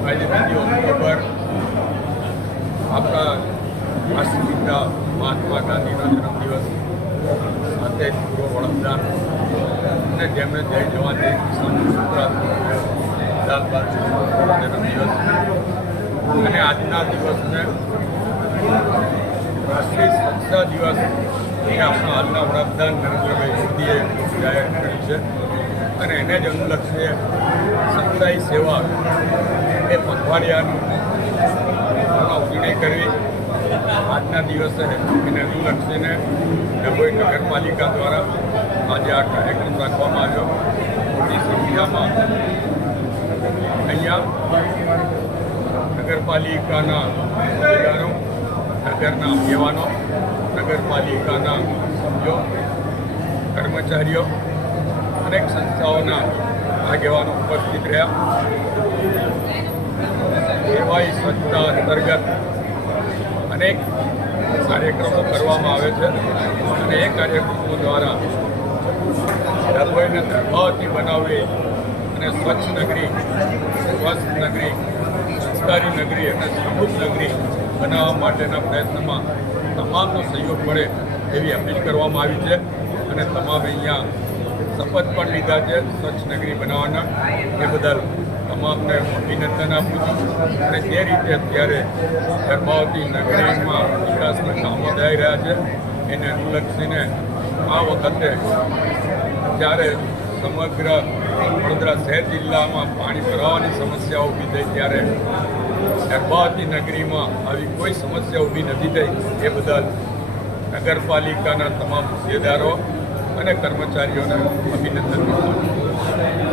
આજે બીજી ઓક્ટોબર આપણા રાષ્ટ્રપિતા મહાત્મા ગાંધીનો જન્મદિવસ સાથે પૂર્વ વડાપ્રધાન અને જેમણે જય જવાન જય કિસાન ત્યારબાદ જન્મદિવસ અને આજના દિવસને રાષ્ટ્રીય સ્વચ્છતા દિવસ એ આપણા હાલના વડાપ્રધાન નરેન્દ્રભાઈ મોદીએ જાહેર કર્યું છે. અને એને જ અનુલક્ષે સમુદાય સેવા. એ પખવાડિયાનું ઉજવણી કરવી. આજના દિવસે એને અનુલક્ષીને ડભોઈ નગરપાલિકા દ્વારા આજે આ કાર્યક્રમ રાખવામાં આવ્યો. મોટી સંખ્યામાં અહીંયા નગરપાલિકાના અધિકારો નગરના આગેવાનો નગરપાલિકાના સભ્યો કર્મચારીઓ, અનેક સંસ્થાઓના આગેવાનો ઉપસ્થિત રહ્યા. સેવાઈ સ્વચ્છતા અંતર્ગત અનેક કાર્યક્રમો કરવામાં આવે છે અને એ કાર્યક્રમો દ્વારા ડભોઈને પ્રભાવતી બનાવવી અને સ્વચ્છ નગરી, સ્વસ્થ નગરી સંસ્કારી નગરી અને સમૃદ્ધ નગરી બનાવવા માટેના પ્રયત્નમાં તમામનો સહયોગ મળે એવી અપીલ કરવામાં આવી છે. અને તમામ અહીંયા શપથ પણ લીધા છે સ્વચ્છ નગરી બનાવવાના. એ બદલ તમામને અભિનંદન આપું છું. અને જે રીતે અત્યારે ધર્માવતી નગરીમાં વિકાસના કામો થઈ રહ્યા છે, એને અનુલક્ષીને આ વખતે જ્યારે સમગ્ર વડોદરા શહેર જિલ્લામાં પાણી ભરાવાની સમસ્યા ઊભી થઈ, ત્યારે ગર્ભાવતી નગરીમાં આવી કોઈ સમસ્યા ઊભી નથી થઈ. એ બદલ નગરપાલિકાના તમામ હોદ્દેદારો અને કર્મચારીઓને અભિનંદન